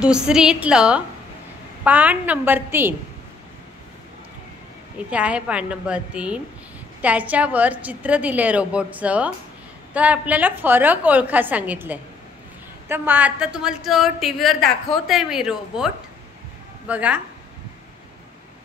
दुसरीतलं पान नंबर 3 इथे आहे. पान नंबर 3 त्याच्यावर चित्र दिलंय रोबोटचं. तर आपल्याला फरक ओळखा सांगितलंय. तर मग आता तुम्हाला तो टीव्हीवर दाखवते मी रोबोट. बघा,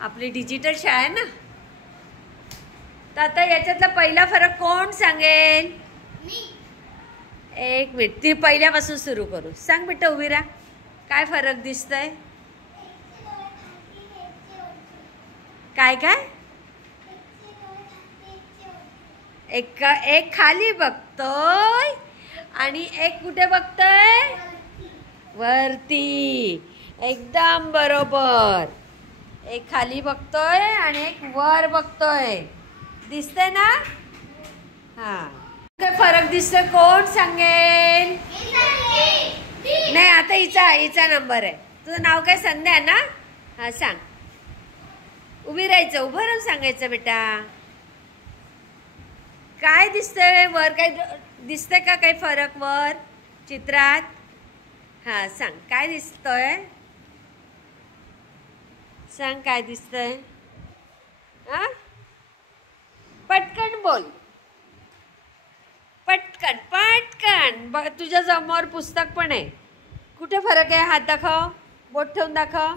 आपली डिजिटल शाळा आहे ना. तर आता याच्यातला पहिला फरक कोण सांगेल? एक मिनिट, ती पहिल्यापासून सुरू करू. सांग बेटा, उभी राहा. काय फरक दिसतंय? काय काय? एक खाली बघतोय आणि एक कुठे बघतोय? वरती. एकदम बरोबर. एक खाली बघतोय आणि एक वर बघतोय. दिसतंय ना? हा, काय फरक दिसतोय? कोण सांगेल? नाही, आता हिचा नंबर आहे. तुझं नाव काय? संध्या ना? हा, सांग. उभी राहायचं, उभं राहून सांगायचं बेटा. काय दिसतंय वर? काय दिसतंय का काही फरक वर चित्रात? हा, सांग काय दिसतोय? सांग काय दिसतंय? हा, पटकन बोल. पटकन पटकन. बघ, तुझ्या समोर पुस्तक पण आहे. कुठे फरक आहे? हात दाखव, बोट ठेवून दाखव.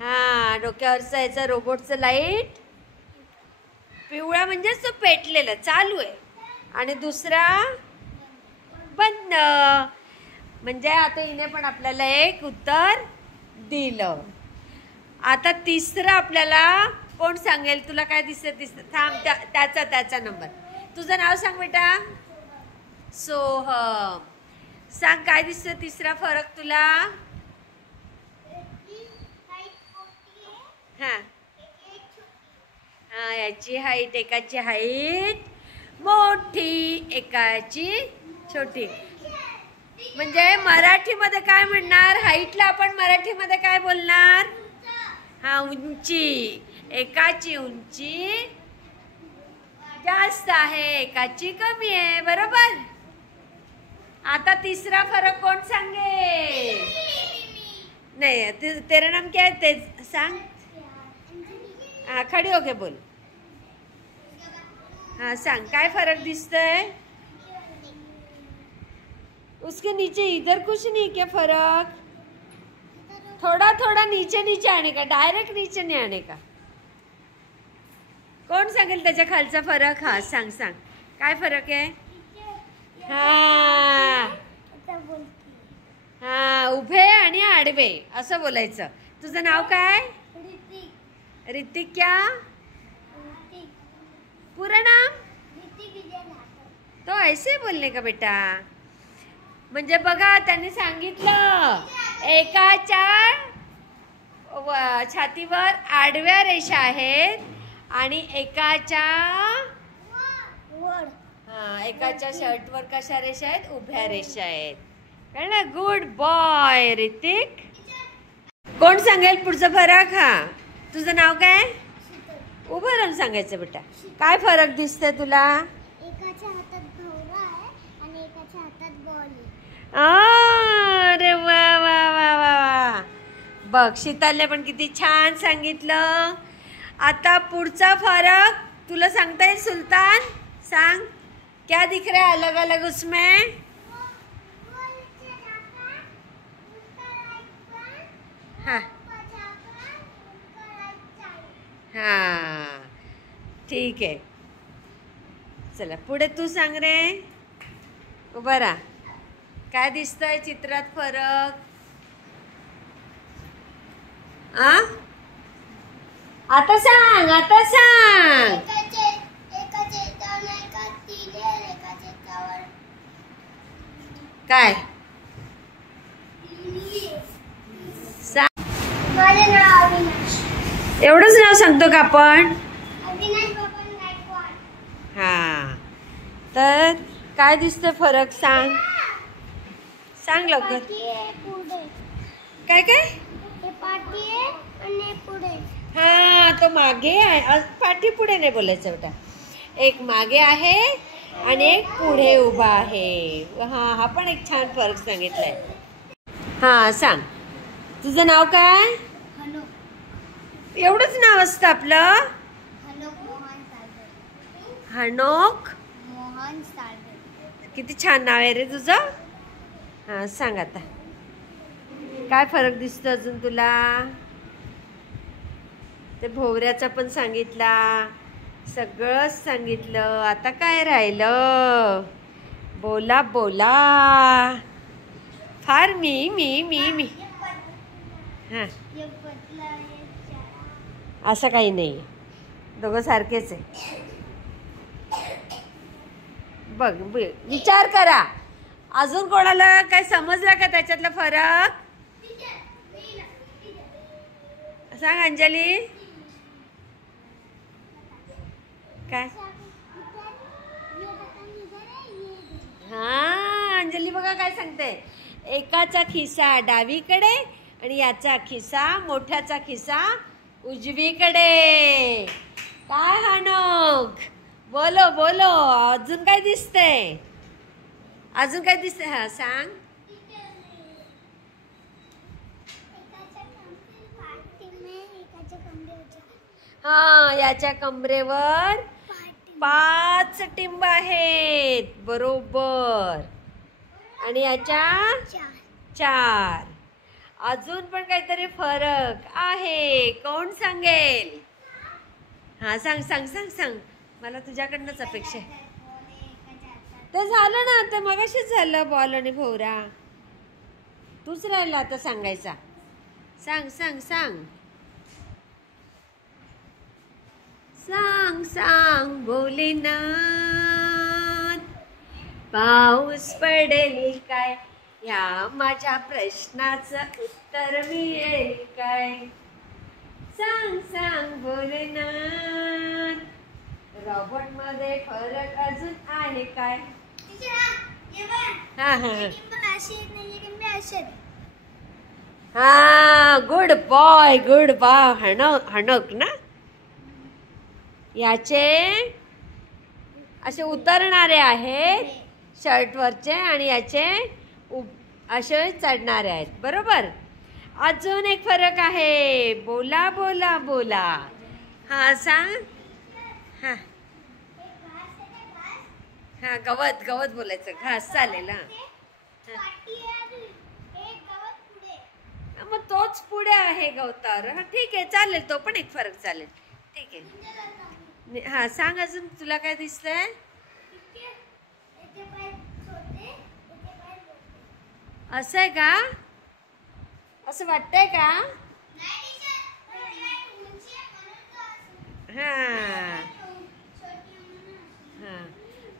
हा, डोक्यावरचं याचं रोबोटचं लाईट पिवळा म्हणजेच तो पेटलेला चालू आहे आणि दुसरा बंद. म्हणजे आता हिने पण आपल्याला एक उत्तर दिलं. आता तिसरं आपल्याला कोण सांगेल? तुला काय दिसतं? थांब, त्याचा नंबर. तुझं नाव सांग बेटा. सोहम. सांग काय दिसतं तिसरा फरक तुला? हा हा, याची हाईट, एकाची हाईट मोठी, एकाची छोटी. म्हणजे मराठीमध्ये काय म्हणणार? हाईटला आपण मराठीमध्ये काय बोलणार? हा, उंची. एकाची उंची जास्त आहे, एकाची कमी आहे. बरोबर. आता तिसरा फरक कोण सांगेल? नाही, तेरा नाम क्या है? ते सांग. हाँ, खड़ी होके बोल. हाँ, सांग काय फरक दिसतंय? उसके नीचे इधर कुछ नहीं क्या फर्क? थोड़ा थोड़ा नीचे नीचे आने का, डायरेक्ट नीचे नहीं आने का. कोण सांगेल त्याच्या खालचा फरक? हा, सांग सांग काय फरक आहे? हा हा, उभे आणि आडवे असं बोलायचं. तुझं नाव काय? ऋतिक. क्या पूरा नाम? तो ऐसे बोलने का बेटा. म्हणजे बघा, त्यांनी सांगितलं एकाच्या छातीवर आडव्या रेषा आहेत आणि एकाच्या एकाच्या शर्टवर कशा रेषा आहेत? उभ्या रेषा आहेत. कळलं? Good boy Hrithik. कोण सांगेल पुढचा फरक? हा, तुझं नाव काय? उभं राहून सांगायचं बेटा. काय फरक दिसतंय तुला? एकाच्या हातात भवरा आहे आणि एकाच्या हातात बॉल आहे. अरे वा वा वा वा. बघ, शीतलने पण किती छान सांगितलं. आता पुढचा फरक तुला सांगता येईल? सुलतान, सांग क्या दिख रहा है अलग अलग उसमें? हाँ हाँ, ठीक आहे. चला पुढे तू सांग रे. उभा राहा. काय दिसतंय चित्रात फरक? आता सांग, आता सांग. काय? माझे नाव अविनाश. एवढंच नाव सांगतो का आपण? अविनाश बबन गायकवाड. हा, तर काय दिसतंय फरक? सांग सांग लवकर. काय काय? हे पाठी आहे आणि पुढे. हा, तो मागे आहे. पाठी पुढे नाही बोलायचं बेटा. एक मागे आहे आणि एक पुढे उभा आहे. हा, हा पण एक छान फरक सांगितलाय. हा, सांग. तुझं नाव काय? हनुक एवढंच नाव असतं आपलं? हनुक मोहन साळवे. हनोक. मोहन साळवे. किती छान नाव आहे रे तुझं. हा सांग आता, काय फरक दिसतो अजून तुला? ते भोवऱ्याचा पण सांगितला, सगळंच सांगितलं. आता काय राहिलं? बोला बोला. फार मी मी मी मी हा, ये पतला ये चारा. असं काही नाही, दोघं सारखेच आहे. बघ विचार करा, अजून कोणाला काय समजला का त्याच्यातला फरक? सांग अंजली. काय? हा अंजली बघा काय सांगते. एकाचा खिसा डावीकडे आणि याचा खिसा, मोठ्याचा खिसा उजवीकडे. काय हनोक? बोलो बोलो, अजून काय दिसतंय? अजून काय दिसतंय? हा सांग. हा, याच्या कमरेवर 5 टिंब आहेत, बरोबर. आणि याच्या 4. अजून पण काहीतरी फरक आहे, कोण सांगेल? हा सांग सांग सांग सांग, मला तुझ्याकडनंच अपेक्षा आहे. ते झालं ना, ते मगाशीच झालं, बॉल आणि भोवरा. तूच राहिला आता सांगायचा. सांग सांग सांग सांग सांग भोलेनाथ, पाऊस पडेल काय? या माझ्या प्रश्नाचं उत्तर मिळेल काय? सांग सांग भोलेनाथ, रॉबोट मध्ये फरक अजून आहे काय? हा हा हा, गुड बॉय गुड बॉय. हनोक ना. याचे असे उतरणारे आहेत शर्टवरचे आणि याचे असे चढणारे आहेत, बरोबर. अजून एक फरक आहे, बोला बोला बोला. हा सांग. हा हा, गवत गवत बोलायचं, घास चालेल. हा मग तोच पुढे आहे गवतावर. हा ठीक आहे, चालेल, तो पण एक फरक चालेल. ठीक आहे. हा सांग अजून, तुला काय दिसतंय? असं आहे का? असं वाटतंय का? हा हा,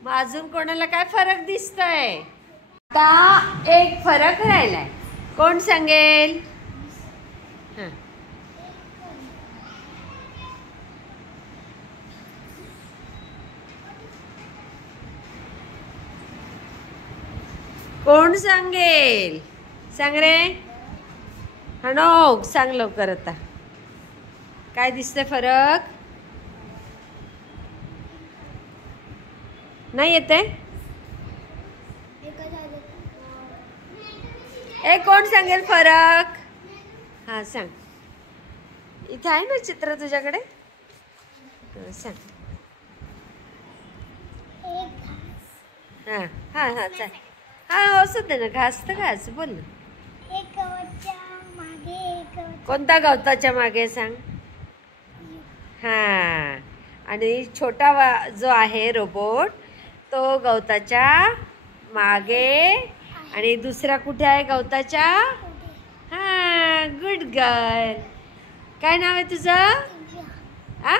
मग अजून कोणाला काय फरक दिसतोय? आता एक फरक राहिलाय, कोण सांगेल? हा, कोण सांगेल? सांग रे हनोक, सांग लवकर. आता काय दिसतंय फरक? नाही येते? ए कोण सांगेल फरक? हा सांग. इथे आहे ना चित्र तुझ्याकडे, सांग. हा हा हा चाल. हा असू दे ना, घास तर घास, बोल ना. कोणता गवताच्या मागे सांग. हा, आणि छोटा जो आहे रोबोट, तो गवताच्या मागे, आणि दुसरा कुठे आहे गवताच्या? हा, गुड गर्ल. काय नाव आहे तुझं? आ,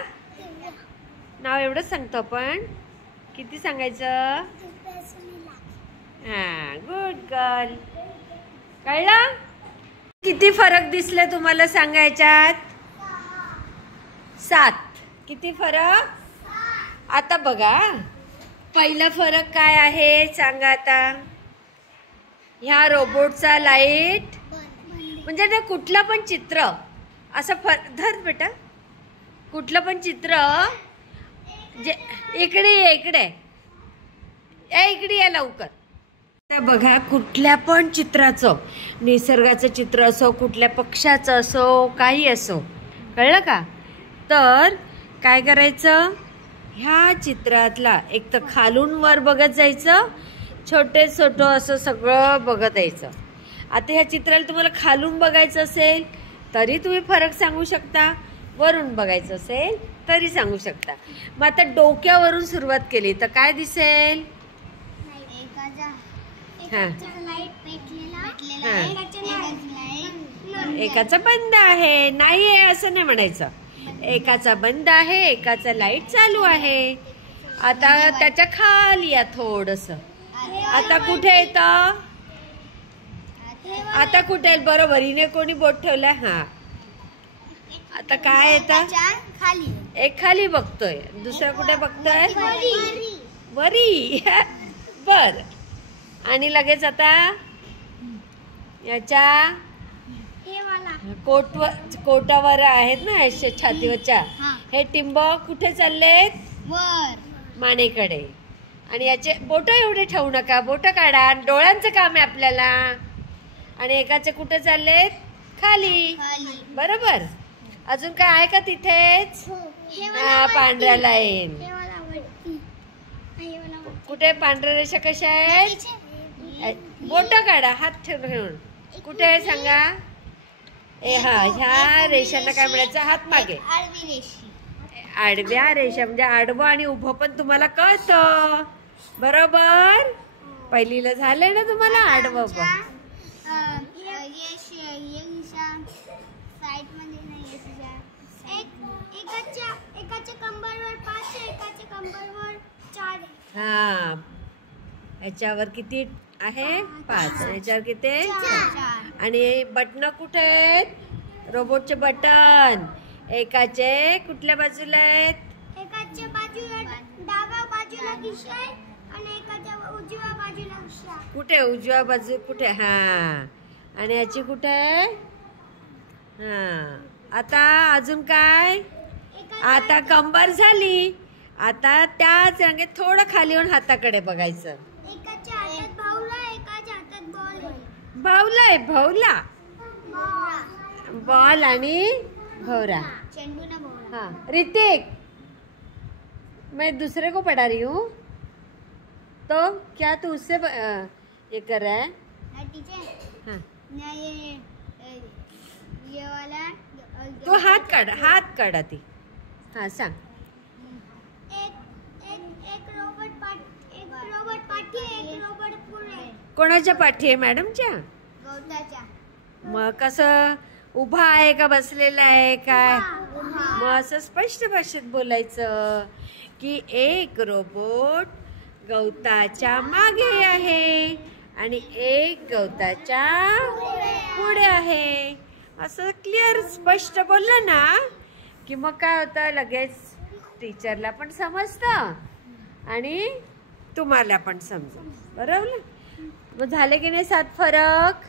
नाव एवढंच सांगतो आपण, किती सांगायचं? हा, गुड गर्ल. कळलं? किती फरक दिसले तुम्हाला सांगायच्यात? 7. किती फरक? आता बघा, पहिला फरक काय आहे सांगा आता. ह्या रोबोटचा लाईट म्हणजे ना, कुठलं पण चित्र असं धर बेटा, कुठलं पण चित्र जे इकडे ये, इकडे इकडे या लवकर. आता बघा, कुठल्या पण चित्राचं, निसर्गाचं चित्र असो, कुठल्या पक्षाचं असो, काही असो, कळलं का? तर काय करायचं, ह्या चित्रातला एक तर खालून वर बघत जायचं, छोटे छोटं असं सगळं बघत यायचं. आता ह्या चित्राला तुम्हाला खालून बघायचं असेल तरी तुम्ही फरक सांगू शकता, वरून बघायचं असेल तरी सांगू शकता. मग आता डोक्यावरून सुरुवात केली तर काय दिसेल? एकाचा बंद आहे, नाही आहे असं नाही म्हणायचं. एकाचा बंद आहे, एकाचा लाईट चालू आहे. आता त्याच्या खाली या थोडस. आता कुठे येतं? आता कुठे बरोबर, हिने कोणी बोट ठेवलंय? हा, आता काय येतं? खाली. एक खाली बघतोय, दुसरा कुठे बघतोय? वरी. बर. आणि लगेच आता याच्या कोटावर आहेत ना छातीवरच्या, हे टिंब कुठे चाललेत? वर. मानेकडे. आणि याचे बोट एवढे ठेवू नका, बोट काढा, डोळ्यांचं काम आहे आपल्याला. आणि एकाचे कुठे चाललेत? खाली. बरोबर. अजून काय आहे का तिथेच? हा, पांढऱ्या लाईन. कुठे पांढऱ्या रेषा कशा आहेत? बोट काढा, हात ठेवून. कुठे आहे सांगा? हा, ह्या रेषांना काय म्हणायचं? हात मागे. आडव्या रेषा म्हणजे आडवं आणि उभं पण तुम्हाला कळतं, बरोबर? पहिलीला झालंय ना तुम्हाला आडवं पण. हा, याच्यावर किती आहे? 5. याच्यावर किती? 4. आणि बटन कुठे आहेत? रोबोटचे बटन एकाचे कुठल्या बाजूला आहेत? एकाच्या बाजूला डाव्या बाजूला खिसा आहे आणि एकाच्या उजव्या बाजूला खिसा. कुठे उजव्या बाजू कुठे? हा, आणि याची कुठे आहे? हा. आता अजून काय? आता कंबर झाली. आता त्याच रंगेत थोडं खाली येऊन हाताकडे बघायचं. एकाच्या हातात भावला, एकाच्या हातात बॉल आहे. भावला आहे, भावला. बॉल आणि भवरा. चेंडू ना भवरा. हाँ, ऋतिक, मैं दूसरे को पढ़ा रही हूँ, तो क्या तू उससे ये कर रहा है? टीचर, हाँ, ये वाला तो हाथ काढ आधी. हाँ, सांग. एक रोबोट पाठी आहे, एक रोबोट पुढे. कोणाच्या पाठी आहे? मॅडमच्या? गवताच्या. मग कसं, उभा आहे का बसलेला आहे काय? मग असं स्पष्ट भाषेत बोलायचं की एक रोबोट गवताच्या मागे आहे आणि एक गवताच्या पुढे आहे. असं क्लिअर स्पष्ट बोललं ना की मग काय होतं, लगेच टीचरला पण समजतं आणि तुम्हाला पण समजेल, बरोबर? मग झाले की नाही 7 फरक?